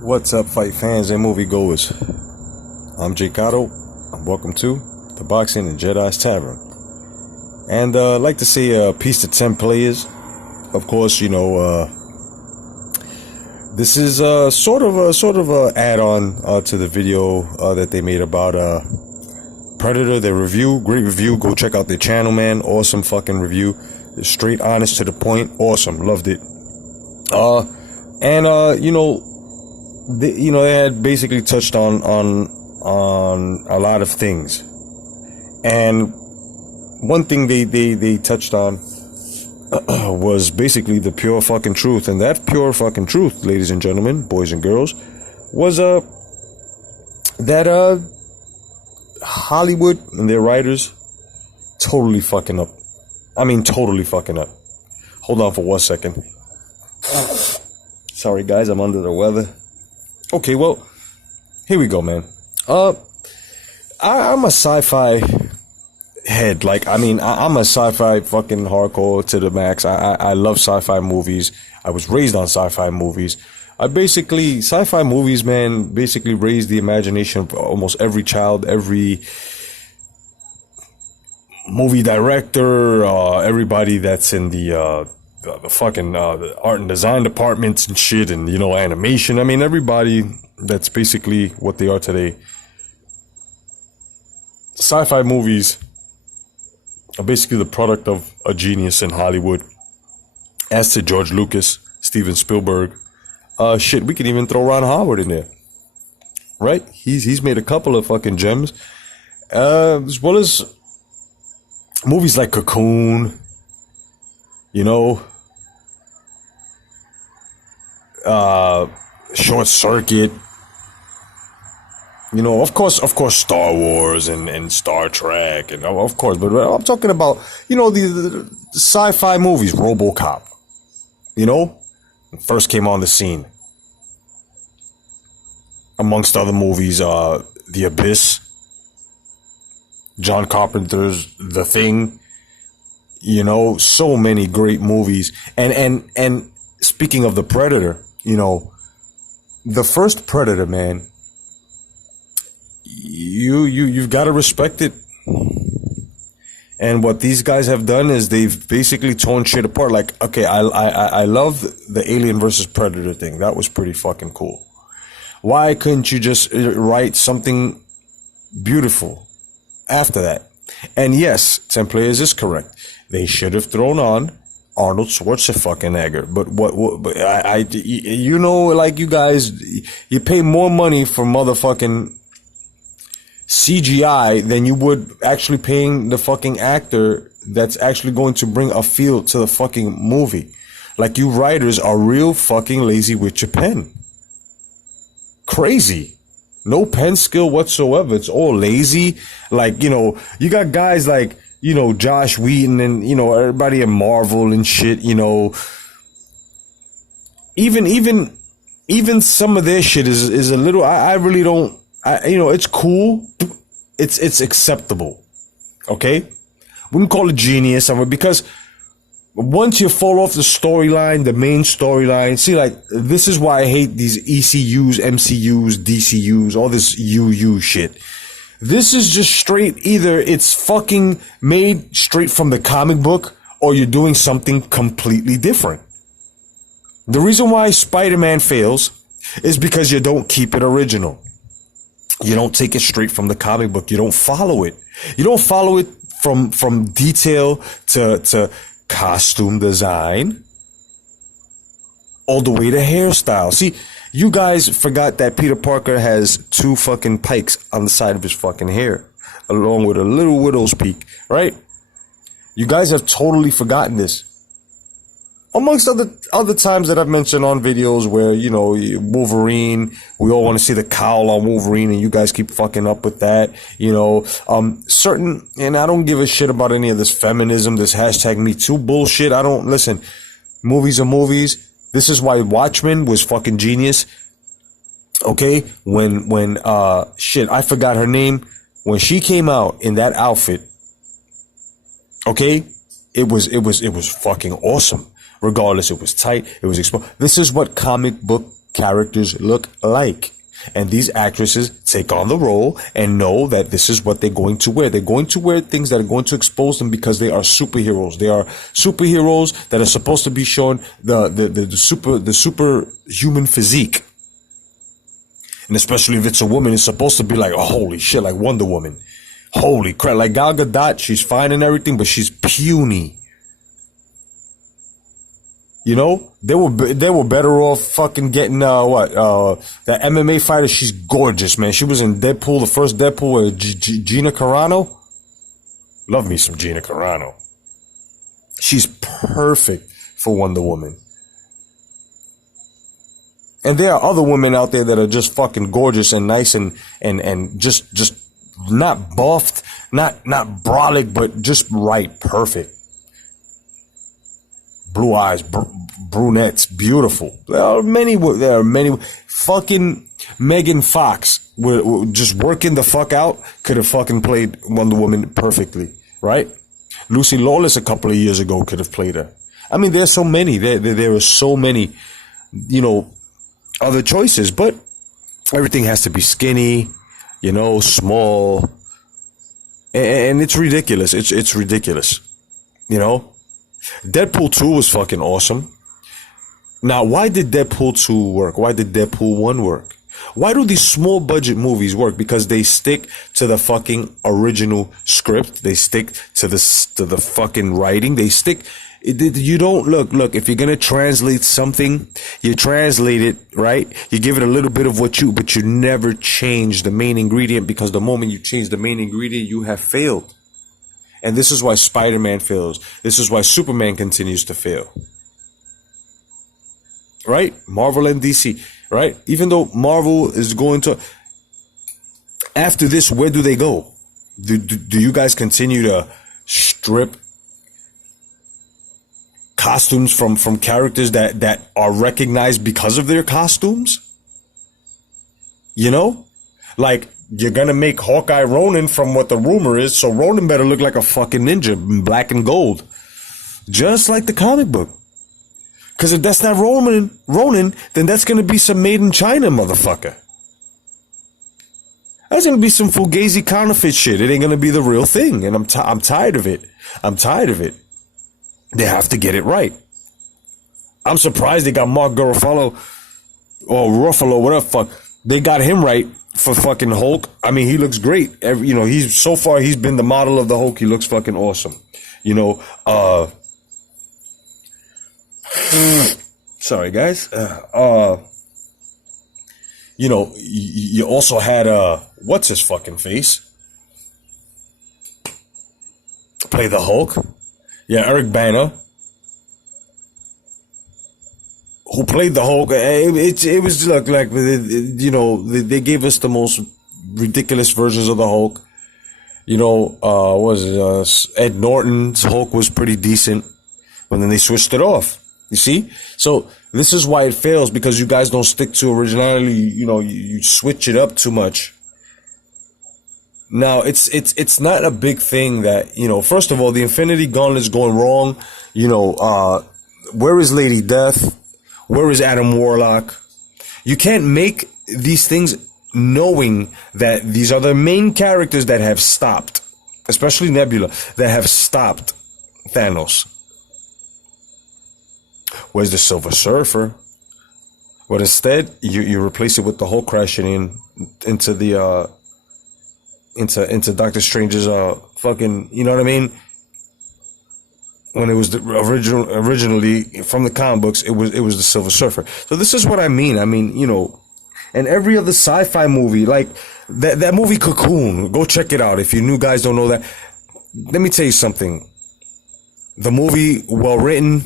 What's up, fight fans and moviegoers? I'm Jay Cotto, and welcome to the Boxing and Jedi's Tavern. And I'd like to say peace to 10 players. Of course, this is sort of a add-on to the video that they made about Predator, their review. Great review. Go check out their channel, man. Awesome fucking review. Straight, honest, to the point. Awesome. Loved it. They had basically touched on a lot of things, and one thing they touched on was basically the pure fucking truth, and that pure fucking truth, ladies and gentlemen, boys and girls, was that Hollywood and their writers totally fucking up. I mean, totally fucking up. Hold on for 1 second. Sorry guys, I'm under the weather. Okay, well, here we go, man. I'm a sci-fi head. I'm a sci-fi fucking hardcore to the max. I love sci-fi movies. I was raised on sci-fi movies. Sci-fi movies, man, basically raised the imagination of almost every child, every movie director, everybody that's in the fucking the art and design departments and shit, and animation. I mean, everybody that's basically what they are today. Sci-fi movies are basically the product of a genius in Hollywood. As to George Lucas, Steven Spielberg, we could even throw Ron Howard in there, right? He's made a couple of fucking gems, as well as movies like Cocoon, Short Circuit, of course, Star Wars and Star Trek, and of course, but I'm talking about, the sci-fi movies, RoboCop, first came on the scene. Amongst other movies, The Abyss, John Carpenter's The Thing, so many great movies. And speaking of the Predator, the first Predator, man, you've got to respect it. And what these guys have done is they've basically torn shit apart. Like, okay, I love the Alien versus Predator thing. That was pretty fucking cool. Why couldn't you just write something beautiful after that? And yes, 10 players is correct. They should have thrown on Arnold Schwarzenegger. But you guys, you pay more money for motherfucking CGI than you would actually paying the fucking actor that's actually going to bring a feel to the fucking movie. Like, you writers are real fucking lazy with your pen. Crazy. No pen skill whatsoever. It's all lazy. Like, you got guys like, Josh Whedon and, everybody at Marvel and shit, even some of their shit is a little, I really don't, it's cool. It's acceptable. Okay? Wouldn't call it genius, because once you fall off the storyline, the main storyline, see, like, this is why I hate these ECUs, MCUs, DCUs, all this UU shit. This is just straight, either it's fucking made straight from the comic book, or you're doing something completely different. The reason why Spider-Man fails is because you don't keep it original. You don't take it straight from the comic book. You don't follow it. You don't follow it from detail to costume design, all the way to hairstyle. See, you guys forgot that Peter Parker has 2 fucking pikes on the side of his fucking hair, along with a little widow's peak, right? You guys have totally forgotten this. Amongst other times that I've mentioned on videos where, Wolverine, we all want to see the cowl on Wolverine, and you guys keep fucking up with that, and I don't give a shit about any of this feminism, this #MeToo bullshit. Listen, movies are movies. This is why Watchmen was fucking genius. Okay? When I forgot her name. When she came out in that outfit, okay? It was fucking awesome. Regardless, it was tight. It was exposed. This is what comic book characters look like. And these actresses take on the role and know that this is what they're going to wear. They're going to wear things that are going to expose them because they are superheroes. They are superheroes that are supposed to be showing the superhuman physique. And especially if it's a woman, it's supposed to be like, oh, holy shit, like Wonder Woman. Holy crap. Like Gal Gadot, she's fine and everything, but she's puny. You know, they were better off fucking getting that MMA fighter. She's gorgeous, man. She was in Deadpool, the first Deadpool, Gina Carano. Love me some Gina Carano. She's perfect for Wonder Woman. And there are other women out there that are just fucking gorgeous and nice and just not buffed, not brolic, but just right, perfect. Blue eyes, brunettes, beautiful. There are many. Fucking Megan Fox, just working the fuck out, could have fucking played Wonder Woman perfectly, right? Lucy Lawless a couple of years ago could have played her. I mean, there's so many. There are so many, you know, other choices, but everything has to be skinny, you know, small, and it's ridiculous. It's ridiculous, you know. Deadpool 2 was fucking awesome. Now, why did Deadpool 2 work? Why did Deadpool 1 work? Why do these small budget movies work? Because they stick to the fucking original script. They stick to the fucking writing. They stick. You don't look. If you're gonna translate something, you translate it right. You give it a little bit of but you never change the main ingredient, because the moment you change the main ingredient, you have failed. And this is why Spider-Man fails. This is why Superman continues to fail. Right? Marvel and DC. Right? Even though Marvel is going to... After this, where do they go? Do you guys continue to strip costumes from characters that are recognized because of their costumes? You know? Like... You're gonna make Hawkeye Ronin from what the rumor is, so Ronin better look like a fucking ninja in black and gold. Just like the comic book. Because if that's not Ronin, then that's gonna be some made in China motherfucker. That's gonna be some Fugazi counterfeit shit. It ain't gonna be the real thing, and I'm tired of it. I'm tired of it. They have to get it right. I'm surprised they got Mark Ruffalo, or Ruffalo, whatever fuck. They got him right for fucking Hulk. I mean, he looks great. You know, he's been the model of the Hulk. He looks fucking awesome. You know, sorry guys. You know, you also had what's his fucking face? Play the Hulk. Yeah, Eric Bana, who played the Hulk. It was like you know, they gave us the most ridiculous versions of the Hulk. You know, Ed Norton's Hulk was pretty decent, but then they switched it off. You see? So this is why it fails, because you guys don't stick to originality. You know, you switch it up too much. Now, it's not a big thing that, you know, first of all, the Infinity Gauntlet's going wrong. You know, where is Lady Death? Where is Adam Warlock? You can't make these things knowing that these are the main characters that have stopped, especially Nebula, that have stopped Thanos. Where's the Silver Surfer? But instead, you replace it with the Hulk crashing into the into Doctor Strange's fucking, you know what I mean? When it was the originally from the comic books, it was the Silver Surfer. So this is what I mean. I mean, you know, and every other sci-fi movie, like that movie Cocoon, go check it out if you new guys don't know that. Let me tell you something. The movie, well written.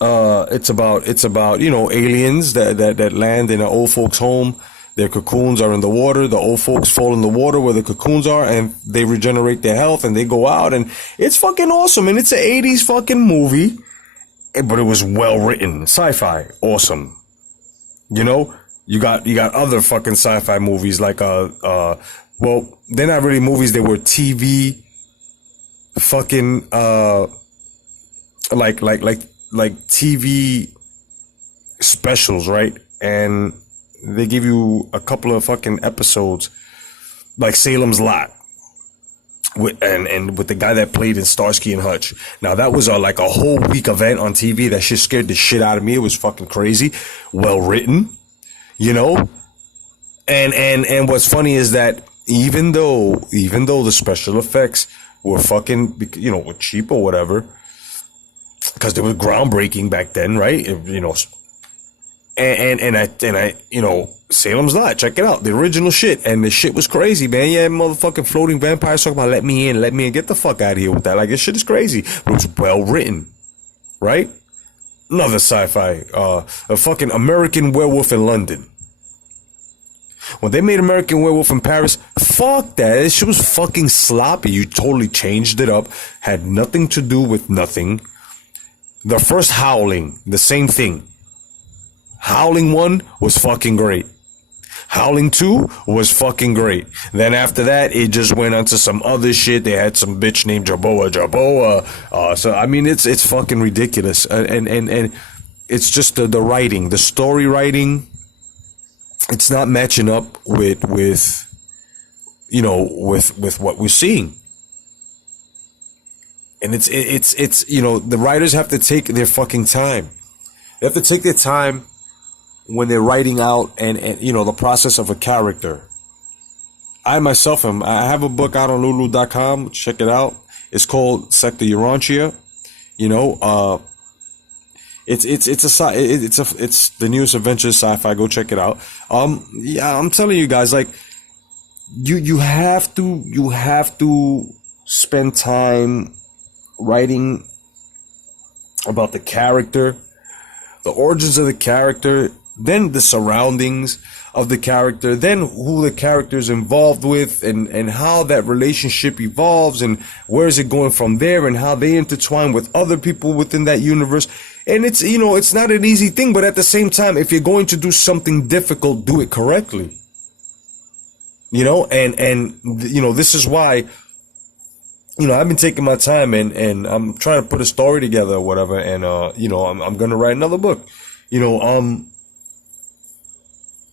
It's about you know, aliens that land in an old folks' home. Their cocoons are in the water. The old folks fall in the water where the cocoons are, and they regenerate their health, and they go out, and it's fucking awesome. And it's an 80s fucking movie, but it was well written. Sci-fi, awesome. You know, you got other fucking sci-fi movies like well, they're not really movies. They were TV fucking like TV specials, right? And they give you a couple of fucking episodes, like Salem's Lot, with the guy that played in Starsky and Hutch. Now that was like a whole week event on TV. That shit scared the shit out of me. It was fucking crazy, well written, you know. And what's funny is that even though the special effects were fucking, you know, were cheap or whatever, because they were groundbreaking back then, right? You know, and I, you know, Salem's Lot, check it out, the original shit, and the shit was crazy, man. Yeah, motherfucking floating vampires talking about let me in, get the fuck out of here with that. Like, this shit is crazy, but it was well written, right? Another sci-fi, a fucking American Werewolf in London. When they made American Werewolf in Paris, fuck that. This shit was fucking sloppy. You totally changed it up. Had nothing to do with nothing. The first Howling, the same thing. Howling 1 was fucking great. Howling 2 was fucking great. Then after that, it just went on to some other shit. They had some bitch named Jaboa. So, I mean, it's fucking ridiculous. And it's just the writing, the story writing. It's not matching up with you know, with what we're seeing. And it's you know, the writers have to take their fucking time. They have to take their time when they're writing out and you know, the process of a character. I myself I have a book out on lulu.com. Check it out. It's called Sector Urantia. You know, it's the newest adventure sci-fi. Go check it out. Yeah, I'm telling you guys, like, you have to spend time writing about the character, the origins of the character, then the surroundings of the character, then who the character is involved with, and how that relationship evolves, and where is it going from there, and how they intertwine with other people within that universe. And it's, you know, it's not an easy thing, but at the same time, if you're going to do something difficult, do it correctly. You know, and you know, this is why, you know, I've been taking my time and I'm trying to put a story together or whatever, and you know, I'm gonna write another book. You know,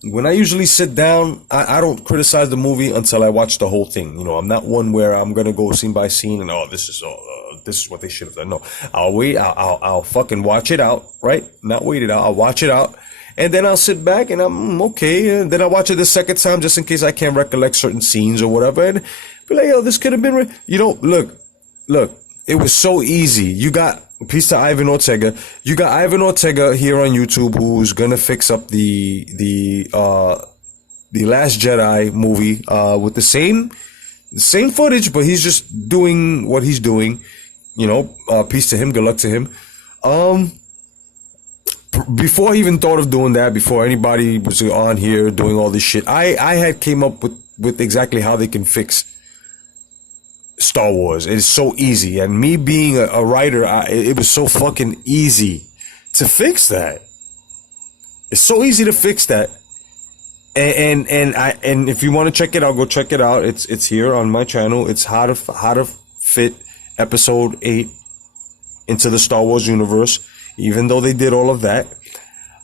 when I usually sit down, I don't criticize the movie until I watch the whole thing. You know, I'm not one where I'm gonna go scene by scene and this is what they should have done. No, I'll wait. I'll fucking watch it out, right? Not wait it out. I'll watch it out, and then I'll sit back and I'm okay. And then I'll watch it the second time just in case I can't recollect certain scenes or whatever, and be like, yo, this could have been. You know, look. It was so easy. You got. Peace to Ivan Ortega. You got Ivan Ortega here on YouTube, who's gonna fix up the Last Jedi movie with the same footage, but he's just doing what he's doing. You know, peace to him. Good luck to him. Before I even thought of doing that, before anybody was on here doing all this shit, I had came up with exactly how they can fix Star Wars. It is so easy, and me being a writer, it was so fucking easy to fix that. It's so easy to fix that, and if you want to check it out, go check it out. It's here on my channel. It's how to fit Episode 8 into the Star Wars universe. Even though they did all of that,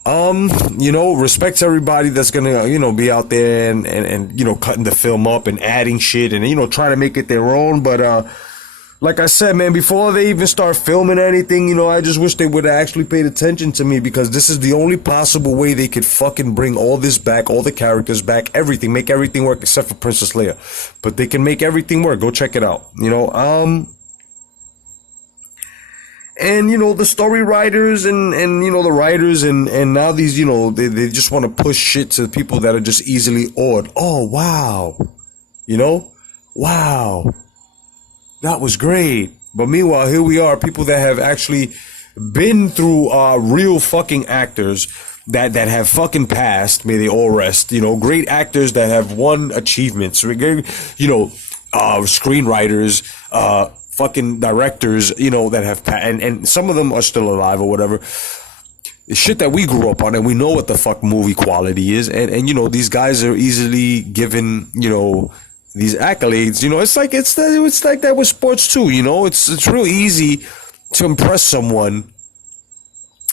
you know, respect to everybody that's gonna, you know, be out there and you know, cutting the film up and adding shit and, you know, trying to make it their own. But like I said, man, before they even start filming anything, you know, I just wish they would have actually paid attention to me, because this is the only possible way they could fucking bring all this back, all the characters back, everything, make everything work except for Princess Leia. But they can make everything work. Go check it out. You know, and, you know, the story writers and you know, the writers and now these, you know, they just want to push shit to people that are just easily awed. Oh, wow. You know? Wow. That was great. But meanwhile, here we are, people that have actually been through real fucking actors that have fucking passed. May they all rest. You know, great actors that have won achievements. You know, screenwriters, fucking directors, you know, that have and some of them are still alive or whatever. The shit that we grew up on, and we know what the fuck movie quality is, and you know, these guys are easily given, you know, these accolades. You know, it's like that with sports too. You know, it's real easy to impress someone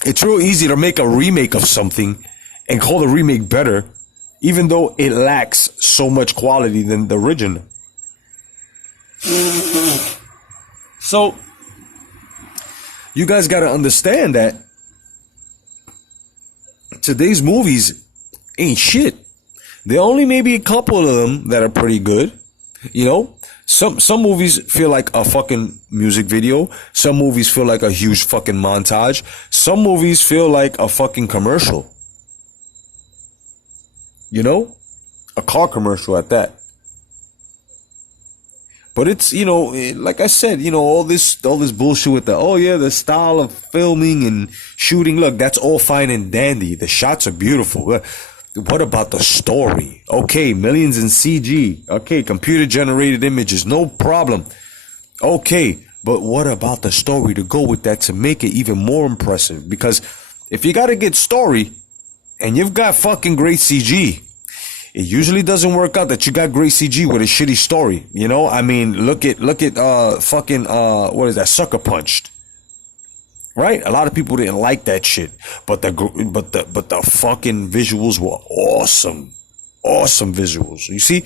It's real easy to make a remake of something and call the remake better, even though it lacks so much quality than the original. So, you guys got to understand that today's movies ain't shit. There are only maybe a couple of them that are pretty good. You know, some movies feel like a fucking music video. Some movies feel like a huge fucking montage. Some movies feel like a fucking commercial. You know, a car commercial at that. But it's, you know, like I said, you know, all this bullshit with the style of filming and shooting. Look, that's all fine and dandy. The shots are beautiful. What about the story? Okay, millions in CG. Okay, computer generated images, no problem. Okay, but what about the story to go with that to make it even more impressive? Because if you got a good story and you've got fucking great CG, it usually doesn't work out that you got great CG with a shitty story. You know, I mean, look at what is that? Sucker Punched. Right? A lot of people didn't like that shit, but the fucking visuals were awesome. Awesome visuals. You see,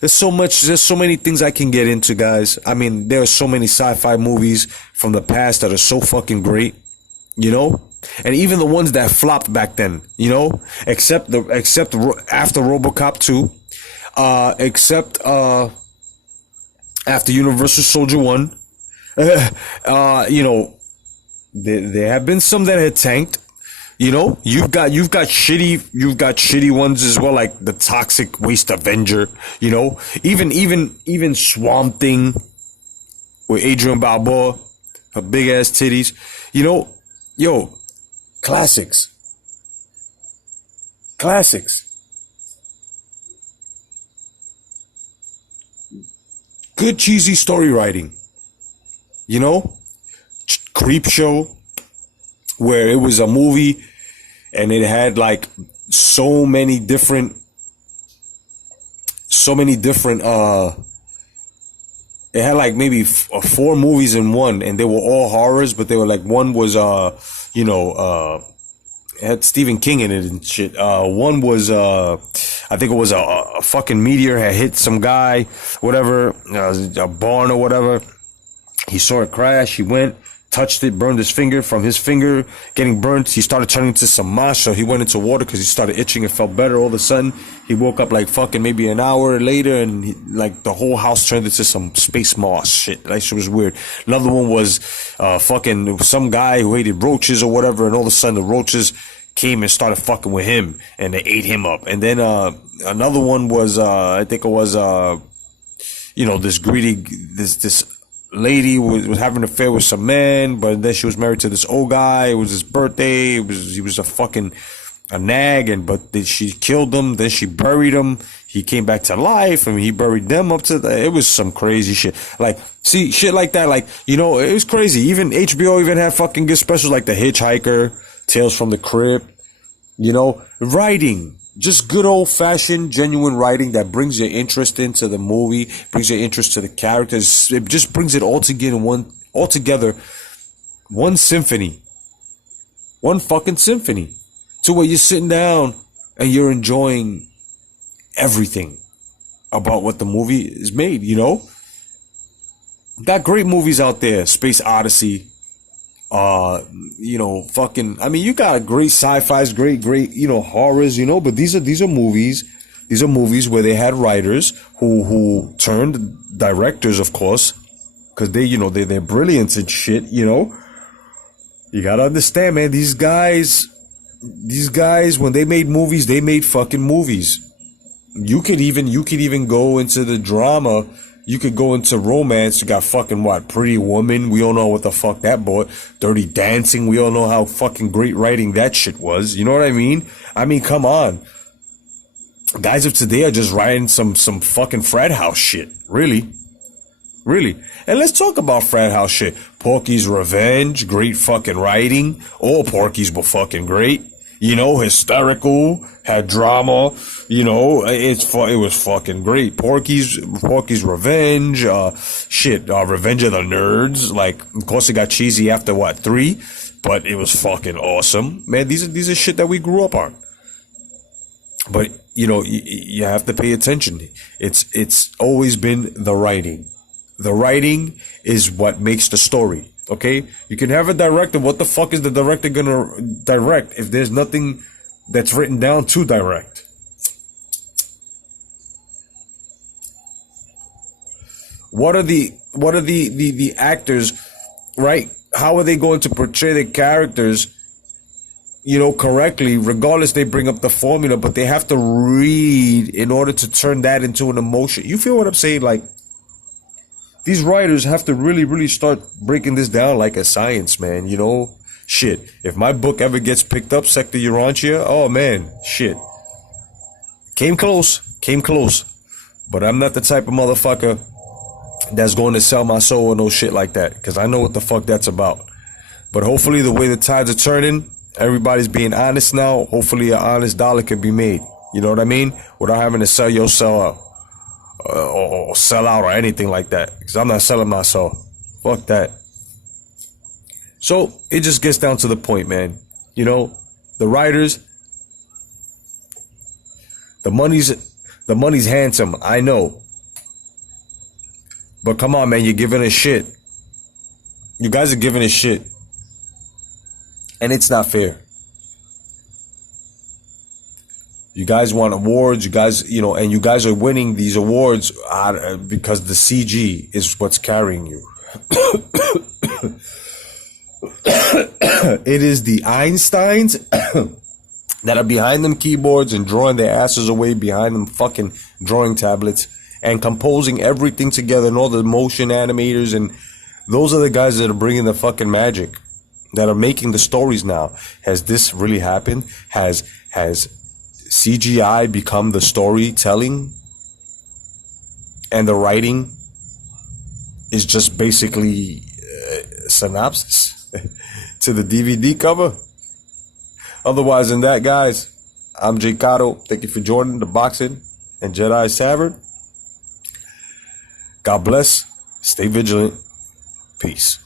there's so many things I can get into, guys. I mean, there are so many sci-fi movies from the past that are so fucking great, you know? And even the ones that flopped back then, you know, except after RoboCop 2, except after Universal Soldier 1, you know, there have been some that had tanked. You know, you've got shitty ones as well, like the Toxic Waste Avenger. You know, even Swamp Thing with Adrian Balboa, her big ass titties. You know, yo, classics. Good cheesy story writing. You know. Creep Show, where it was a movie and it had like so many different it had like maybe 4 movies in one, and they were all horrors, but they were like, one was it had Stephen King in it and shit. One was I think it was a fucking meteor had hit some guy, whatever, a barn or whatever. He saw it crash, he went, touched it, burned his finger. From his finger getting burnt, he started turning into some mosh, so he went into water because he started itching and felt better. All of a sudden, he woke up like fucking maybe an hour later, and like the whole house turned into some space moss shit. That shit was weird. Another one was fucking some guy who hated roaches or whatever, and all of a sudden the roaches came and started fucking with him, and they ate him up. And then another one was I think it was you know, this lady was having an affair with some man, but then she was married to this old guy. It was his birthday. He was a nag, but she killed him. Then she buried him. He came back to life, and he buried them up to it was some crazy shit. Like, see, shit like that. Like, you know, it was crazy. Even HBO even had fucking good specials like The Hitchhiker, Tales from the Crypt. You know, writing. Just good old-fashioned, genuine writing that brings your interest into the movie, brings your interest to the characters. It just brings it all together, one symphony. One fucking symphony. To where you're sitting down and you're enjoying everything about what the movie is made, you know? Got great movies out there. Space Odyssey. You know, fucking, I mean, you got great sci-fis, great, you know, horrors, you know, but these are movies where they had writers who turned directors, of course, because they, you know, they're brilliant and shit, you know. You gotta understand, man, these guys, when they made movies, they made fucking movies. You could even go into the drama. You could go into romance. You got fucking what? Pretty Woman. We all know what the fuck that bought. Dirty Dancing. We all know how fucking great writing that shit was. You know what I mean? I mean, come on. Guys of today are just writing some fucking frat house shit. Really. And let's talk about frat house shit. Porky's Revenge. Great fucking writing. All Porky's were fucking great. You know, hysterical, had drama, you know, it was fucking great. Porky's Revenge, Revenge of the Nerds. Like, of course it got cheesy after what, 3? but it was fucking awesome, man. These are shit that we grew up on. But you have to pay attention. It's always been the writing. The writing is what makes the story. Okay, you can have a director. What the fuck is the director gonna direct if there's nothing that's written down to direct? What are the actors, right? How are they going to portray the characters, correctly, regardless they bring up the formula, but they have to read in order to turn that into an emotion. You feel what I'm saying? Like, these writers have to really, really start breaking this down like a science, man, Shit, if my book ever gets picked up, Sector Urantia, oh man, shit. Came close. But I'm not the type of motherfucker that's going to sell my soul or no shit like that, because I know what the fuck that's about. But hopefully the way the tides are turning, everybody's being honest now. Hopefully an honest dollar can be made. You know what I mean? Without having to sell your soul out or sell out or anything like that, because I'm not selling my soul. Fuck that. So it just gets down to the point, man. The writers, the money's handsome, I know. But come on, man, you're giving a shit. You guys are giving a shit. And it's not fair. You guys want awards, you guys, and you guys are winning these awards because the CG is what's carrying you. It is the Einsteins that are behind them keyboards and drawing their asses away behind them fucking drawing tablets and composing everything together, and all the motion animators, and those are the guys that are bringing the fucking magic, that are making the stories now. Has this really happened? Has CGI become the storytelling, and the writing is just basically synopsis to the DVD cover? Otherwise than that, guys, I'm Jay Cotto. Thank you for joining the Boxing and Jedi Tavern. God bless. Stay vigilant. Peace.